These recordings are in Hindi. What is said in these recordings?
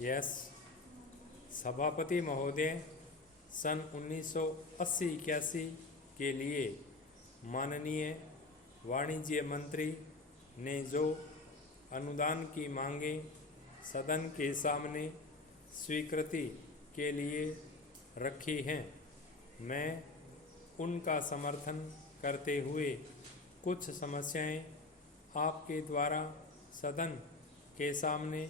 यस। सभापति महोदय, सन 1980-81 के लिए माननीय वाणिज्य मंत्री ने जो अनुदान की मांगें सदन के सामने स्वीकृति के लिए रखी हैं, मैं उनका समर्थन करते हुए कुछ समस्याएं आपके द्वारा सदन के सामने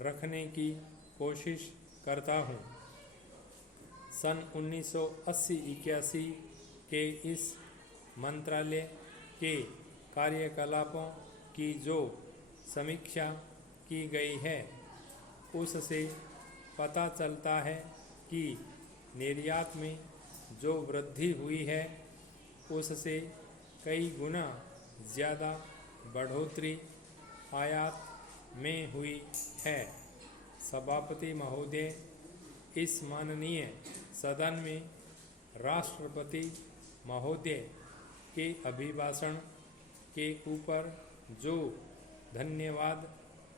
रखने की कोशिश करता हूं। सन 1980-81 के इस मंत्रालय के कार्यकलापों की जो समीक्षा की गई है, उससे पता चलता है कि निर्यात में जो वृद्धि हुई है, उससे कई गुना ज़्यादा बढ़ोतरी आयात में हुई है। सभापति महोदय, इस माननीय सदन में राष्ट्रपति महोदय के अभिभाषण के ऊपर जो धन्यवाद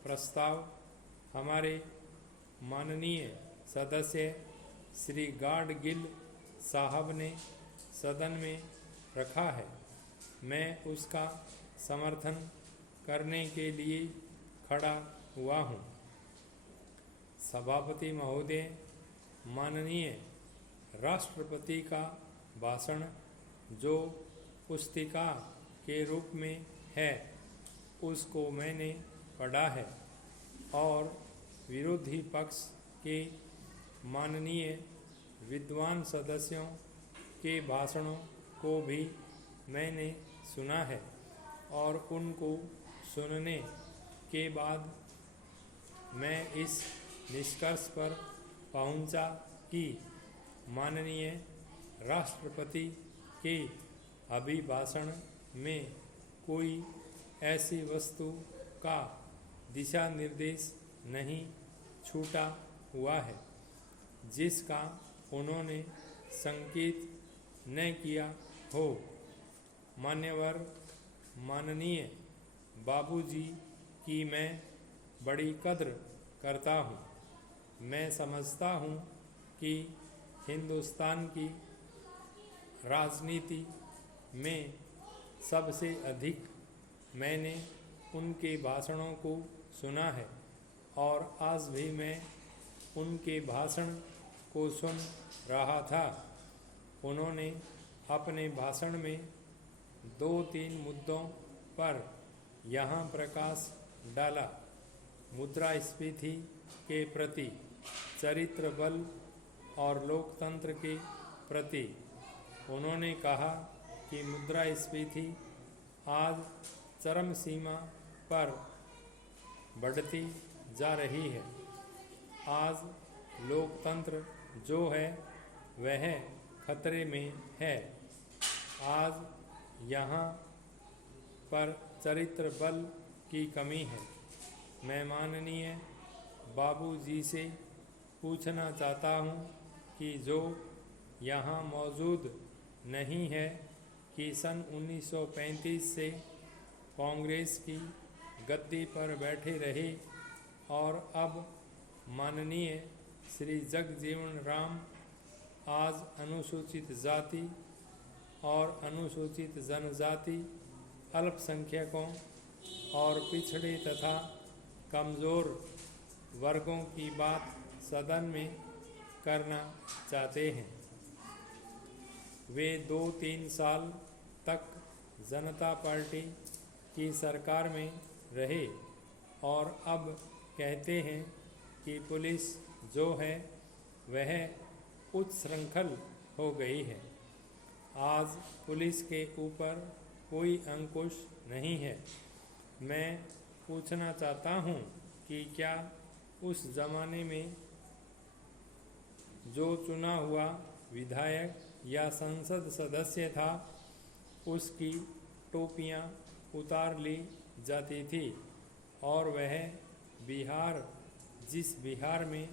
प्रस्ताव हमारे माननीय सदस्य श्री गाडगिल साहब ने सदन में रखा है, मैं उसका समर्थन करने के लिए खड़ा हुआ हूँ। सभापति महोदय, माननीय राष्ट्रपति का भाषण जो पुस्तिका के रूप में है, उसको मैंने पढ़ा है और विरोधी पक्ष के माननीय विद्वान सदस्यों के भाषणों को भी मैंने सुना है और उनको सुनने के बाद मैं इस निष्कर्ष पर पहुंचा कि माननीय राष्ट्रपति के अभिभाषण में कोई ऐसी वस्तु का दिशा निर्देश नहीं छूटा हुआ है जिसका उन्होंने संकेत न किया हो। मान्यवर माननीय बाबूजी की मैं बड़ी कद्र करता हूँ। मैं समझता हूँ कि हिंदुस्तान की राजनीति में सबसे अधिक मैंने उनके भाषणों को सुना है और आज भी मैं उनके भाषण को सुन रहा था। उन्होंने अपने भाषण में 2-3 मुद्दों पर यहाँ प्रकाश डाला। मुद्रास्फीति के प्रति, चरित्र बल और लोकतंत्र के प्रति। उन्होंने कहा कि मुद्रास्फीति आज चरम सीमा पर बढ़ती जा रही है। आज लोकतंत्र जो है वह खतरे में है। आज यहाँ पर चरित्र बल की कमी है। मैं माननीय बाबूजी से पूछना चाहता हूँ कि जो यहाँ मौजूद नहीं है कि सन 1935 से कांग्रेस की गद्दी पर बैठे रहे और अब माननीय श्री जगजीवन राम आज अनुसूचित जाति और अनुसूचित जनजाति, अल्पसंख्यकों और पिछड़े तथा कमज़ोर वर्गों की बात सदन में करना चाहते हैं। वे 2-3 साल तक जनता पार्टी की सरकार में रहे और अब कहते हैं कि पुलिस जो है वह उच्च श्रृंखल हो गई है। आज पुलिस के ऊपर कोई अंकुश नहीं है। मैं पूछना चाहता हूँ कि क्या उस ज़माने में जो चुना हुआ विधायक या संसद सदस्य था, उसकी टोपियाँ उतार ली जाती थी और वह बिहार, जिस बिहार में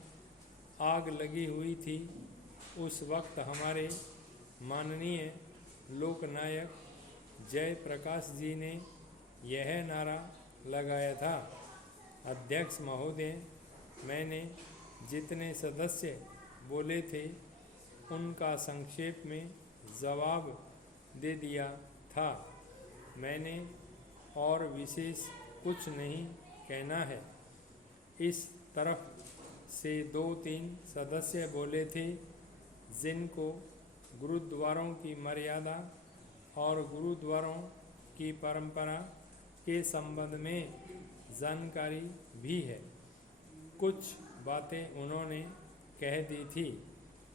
आग लगी हुई थी, उस वक्त हमारे माननीय लोकनायक जयप्रकाश जी ने यह नारा लगाया था, अध्यक्ष महोदय, मैंने जितने सदस्य बोले थे उनका संक्षेप में जवाब दे दिया था। मैंने और विशेष कुछ नहीं कहना है। इस तरफ से 2-3 सदस्य बोले थे जिनको गुरुद्वारों की मर्यादा और गुरुद्वारों की परंपरा के संबंध में जानकारी भी है। कुछ बातें उन्होंने कह दी थी।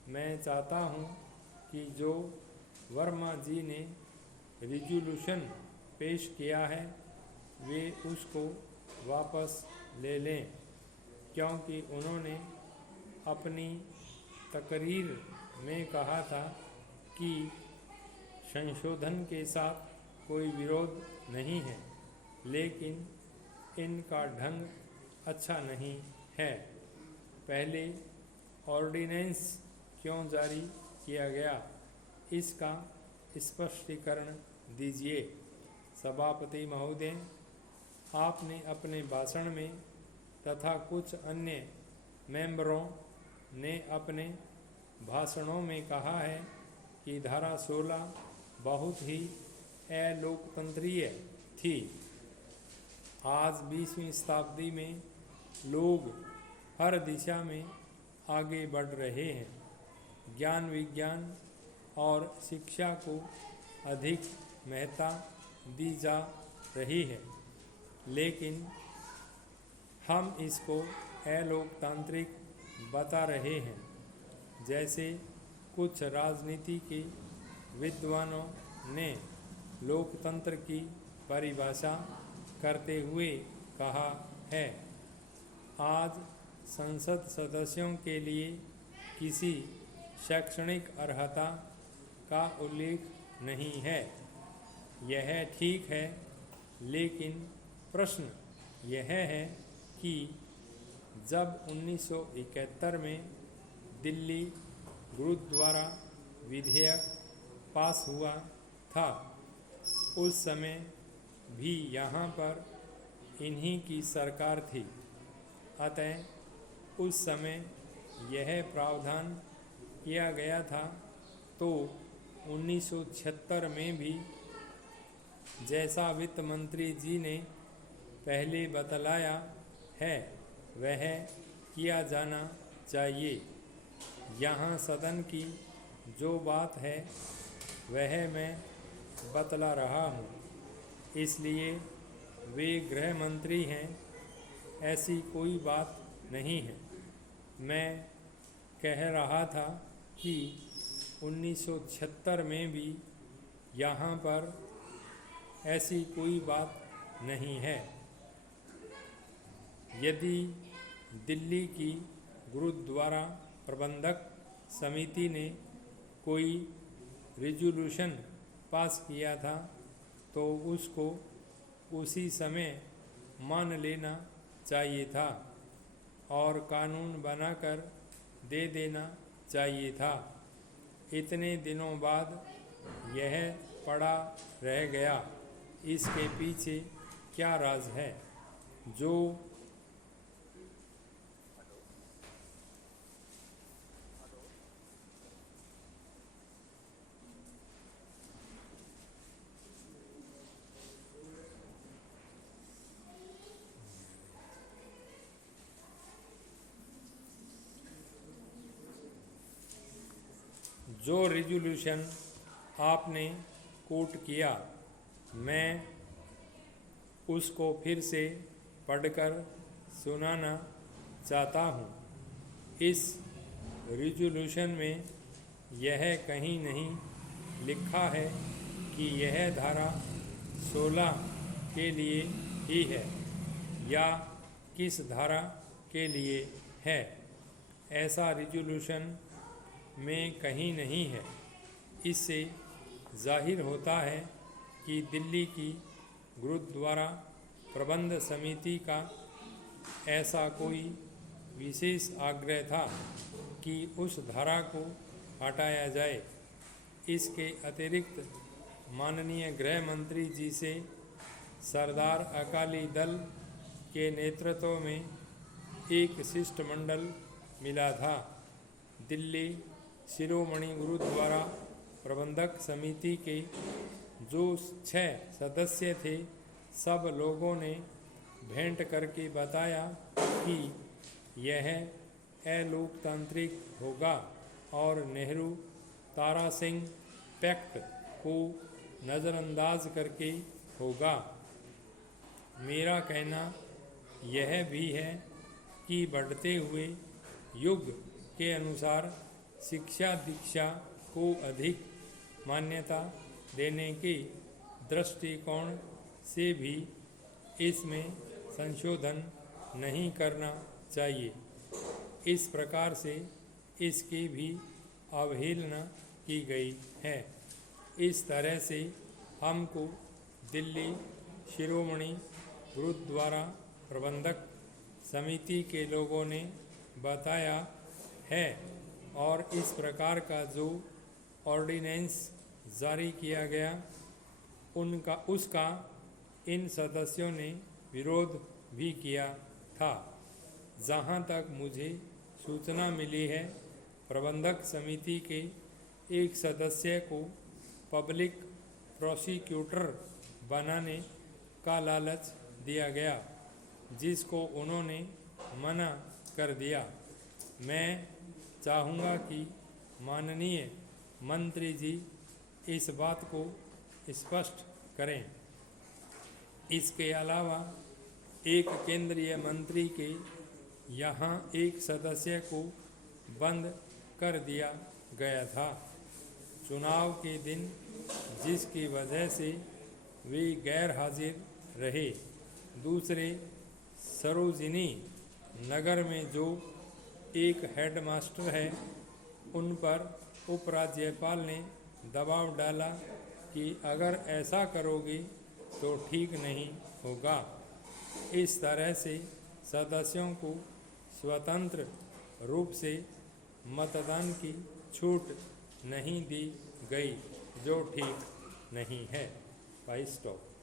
मैं चाहता हूँ कि जो वर्मा जी ने रिजोल्यूशन पेश किया है वे उसको वापस ले लें, क्योंकि उन्होंने अपनी तकरीर में कहा था कि संशोधन के साथ कोई विरोध नहीं है, लेकिन इनका ढंग अच्छा नहीं है। पहले ऑर्डिनेंस क्यों जारी किया गया, इसका स्पष्टीकरण दीजिए। सभापति महोदय, आपने अपने भाषण में तथा कुछ अन्य मेंबरों ने अपने भाषणों में कहा है कि धारा 16 बहुत ही अलोकतंत्रीय थी। आज 20वीं शताब्दी में लोग हर दिशा में आगे बढ़ रहे हैं। ज्ञान विज्ञान और शिक्षा को अधिक महत्ता दी जा रही है, लेकिन हम इसको अलोकतांत्रिक बता रहे हैं। जैसे कुछ राजनीति के विद्वानों ने लोकतंत्र की परिभाषा करते हुए कहा है, आज संसद सदस्यों के लिए किसी शैक्षणिक अर्हता का उल्लेख नहीं है। यह ठीक है, लेकिन प्रश्न यह है कि जब 1971 में दिल्ली गुरुद्वारा विधेयक पास हुआ था, उस समय भी यहाँ पर इन्हीं की सरकार थी। अतः उस समय यह प्रावधान किया गया था, तो 1976 में भी जैसा वित्त मंत्री जी ने पहले बतलाया है वह किया जाना चाहिए। यहाँ सदन की जो बात है वह मैं बतला रहा हूँ, इसलिए वे गृह मंत्री हैं, ऐसी कोई बात नहीं है। मैं कह रहा था कि 1976 में भी यहाँ पर ऐसी कोई बात नहीं है। यदि दिल्ली की गुरुद्वारा प्रबंधक समिति ने कोई रिजोल्यूशन पास किया था, तो उसको उसी समय मान लेना चाहिए था और कानून बनाकर दे देना चाहिए था। इतने दिनों बाद यह पड़ा रह गया। इसके पीछे क्या राज है? जो जो रिजोल्यूशन आपने कोट किया, मैं उसको फिर से पढ़कर सुनाना चाहता हूँ। इस रिजोल्यूशन में यह कहीं नहीं लिखा है कि यह धारा 16 के लिए ही है या किस धारा के लिए है। ऐसा रिजोल्यूशन में कहीं नहीं है। इससे जाहिर होता है कि दिल्ली की गुरुद्वारा प्रबंध समिति का ऐसा कोई विशेष आग्रह था कि उस धारा को हटाया जाए। इसके अतिरिक्त माननीय गृह मंत्री जी से सरदार अकाली दल के नेतृत्व में एक शिष्टमंडल मिला था। दिल्ली शिरोमणि गुरुद्वारा प्रबंधक समिति के जो 6 सदस्य थे, सब लोगों ने भेंट करके बताया कि यह अलोकतांत्रिक होगा और नेहरू तारा सिंह पैक्ट को नज़रअंदाज करके होगा। मेरा कहना यह भी है कि बढ़ते हुए युग के अनुसार शिक्षा दीक्षा को अधिक मान्यता देने के दृष्टिकोण से भी इसमें संशोधन नहीं करना चाहिए। इस प्रकार से इसकी भी अवहेलना की गई है। इस तरह से हमको दिल्ली शिरोमणि गुरुद्वारा प्रबंधक समिति के लोगों ने बताया है और इस प्रकार का जो ऑर्डिनेंस जारी किया गया उसका इन सदस्यों ने विरोध भी किया था। जहाँ तक मुझे सूचना मिली है, प्रबंधक समिति के एक सदस्य को पब्लिक प्रोसिक्यूटर बनाने का लालच दिया गया, जिसको उन्होंने मना कर दिया। मैं चाहूँगा कि माननीय मंत्री जी इस बात को स्पष्ट करें। इसके अलावा एक केंद्रीय मंत्री के यहाँ एक सदस्य को बंद कर दिया गया था चुनाव के दिन, जिसकी वजह से वे गैर हाजिर रहे। दूसरे, सरोजिनी नगर में जो एक हेडमास्टर है, उन पर उपराज्यपाल ने दबाव डाला कि अगर ऐसा करोगे तो ठीक नहीं होगा। इस तरह से सदस्यों को स्वतंत्र रूप से मतदान की छूट नहीं दी गई, जो ठीक नहीं है। भाई स्टॉप।